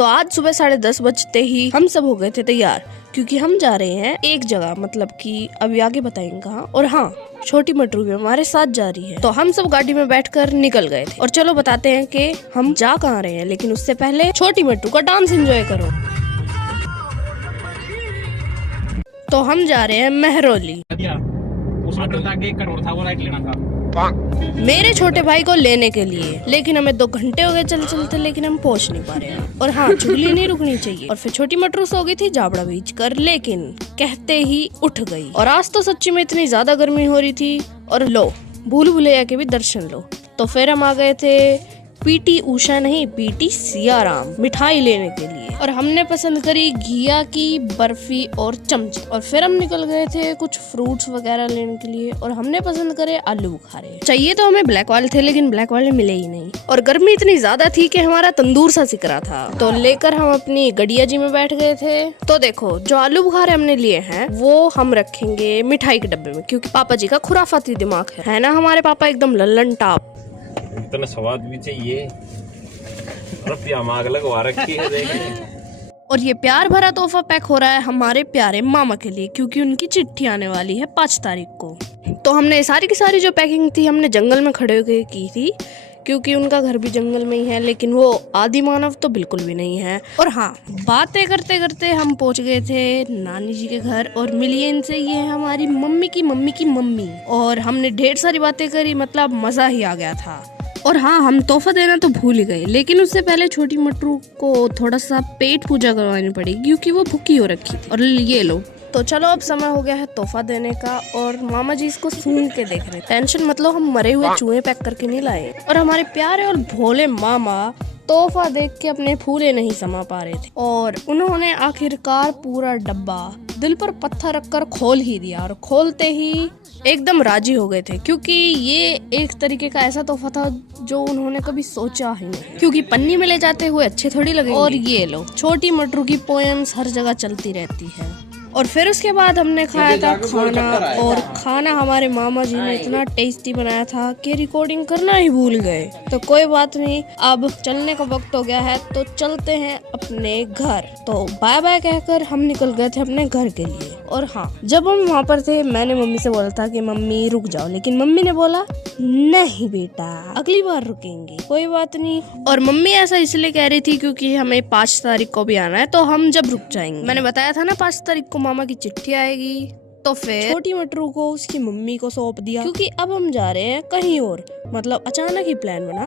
तो आज सुबह 10:30 बजते ही हम सब हो गए थे तैयार, क्योंकि हम जा रहे हैं एक जगह, मतलब कि अभी आगे बताएंगे कहाँ। और हाँ, छोटी मटरू भी हमारे साथ जा रही है। तो हम सब गाड़ी में बैठकर निकल गए थे। और चलो बताते हैं कि हम जा कहाँ रहे हैं, लेकिन उससे पहले छोटी मटरू का डांस एंजॉय करो। तो हम जा रहे हैं महरौली। एक करोड़ था, वो राइट लेना था मेरे छोटे भाई को लेने के लिए, लेकिन हमें 2 घंटे हो गए चलते, लेकिन हम पहुंच नहीं पा रहे हैं। और हाँ, चुगली नहीं रुकनी चाहिए। और फिर छोटी मटरू सो गई थी जाबड़ा बीच कर, लेकिन कहते ही उठ गई। और आज तो सच्ची में इतनी ज्यादा गर्मी हो रही थी। और लो, भूल भुलैया के भी दर्शन लो। तो फिर हम आ गए थे पीटी उषा नहीं, पीटी सियाराम मिठाई लेने के लिए। और हमने पसंद करी घिया की बर्फी और चमच। और फिर हम निकल गए थे कुछ फ्रूट्स वगैरह लेने के लिए। और हमने पसंद करे आलू बुखारे। चाहिए तो हमें ब्लैक वाले थे, लेकिन ब्लैक वाले मिले ही नहीं। और गर्मी इतनी ज्यादा थी कि हमारा तंदूर सा सिक रहा था। तो लेकर हम अपनी गड़िया जी में बैठ गए थे। तो देखो, जो आलू बुखारे हमने लिए हैं वो हम रखेंगे मिठाई के डब्बे में, क्योंकि पापा जी का खुराफाती दिमाग है ना हमारे पापा, एकदम लल्लन टाप। इतना स्वाद भी चाहिए, आग लगवा रखी है देखिए। और ये प्यार भरा तोहफा पैक हो रहा है हमारे प्यारे मामा के लिए, क्योंकि उनकी चिट्ठी आने वाली है 5 तारीख को। तो हमने सारी की सारी जो पैकिंग थी हमने जंगल में खड़े होकर की थी, क्योंकि उनका घर भी जंगल में ही है, लेकिन वो आदि मानव तो बिल्कुल भी नहीं है। और हाँ, बातें करते करते हम पहुंच गए थे नानी जी के घर और मिली इनसे। ये है हमारी मम्मी की मम्मी। और हमने ढेर सारी बातें करी, मतलब मजा ही आ गया था। और हाँ, हम तोहफा देना तो भूल ही गए, लेकिन उससे पहले छोटी मटरू को थोड़ा सा पेट पूजा करवानी पड़ेगी, क्योंकि वो भूखी हो रखी थी। और ये लो, तो चलो अब समय हो गया है तोहफा देने का। और मामा जी इसको सूंघ के देख रहे। टेंशन मत लो, हम मरे हुए चूहे पैक करके नहीं लाए। और हमारे प्यारे और भोले मामा तोहफा देख के अपने फूले नहीं समा पा रहे थे। और उन्होंने आखिरकार पूरा डब्बा दिल पर पत्थर रखकर खोल ही दिया। और खोलते ही एकदम राजी हो गए थे, क्योंकि ये एक तरीके का ऐसा तोहफा था जो उन्होंने कभी सोचा ही नहीं, क्योंकि पन्नी में ले जाते हुए अच्छे थोड़ी लगेंगे। और ये लो, छोटी मटरू की पोएम्स हर जगह चलती रहती है। और फिर उसके बाद हमने खाया था खाना। और खाना हमारे मामा जी ने इतना टेस्टी बनाया था कि रिकॉर्डिंग करना ही भूल गए। तो कोई बात नहीं, अब चलने का वक्त हो गया है, तो चलते हैं अपने घर। तो बाय बाय कहकर हम निकल गए थे अपने घर के लिए। और हाँ, जब हम वहाँ पर थे मैंने मम्मी से बोला था कि मम्मी रुक जाओ, लेकिन मम्मी ने बोला नहीं बेटा, अगली बार रुकेंगे, कोई बात नहीं। और मम्मी ऐसा इसलिए कह रही थी क्योंकि हमें 5 तारीख को भी आना है, तो हम जब रुक जाएंगे। मैंने बताया था ना 5 तारीख को मामा की चिट्ठी आएगी। तो फिर छोटी मटरू को उसकी मम्मी को सौंप दिया, क्योंकि अब हम जा रहे हैं कहीं और। मतलब अचानक ही प्लान बना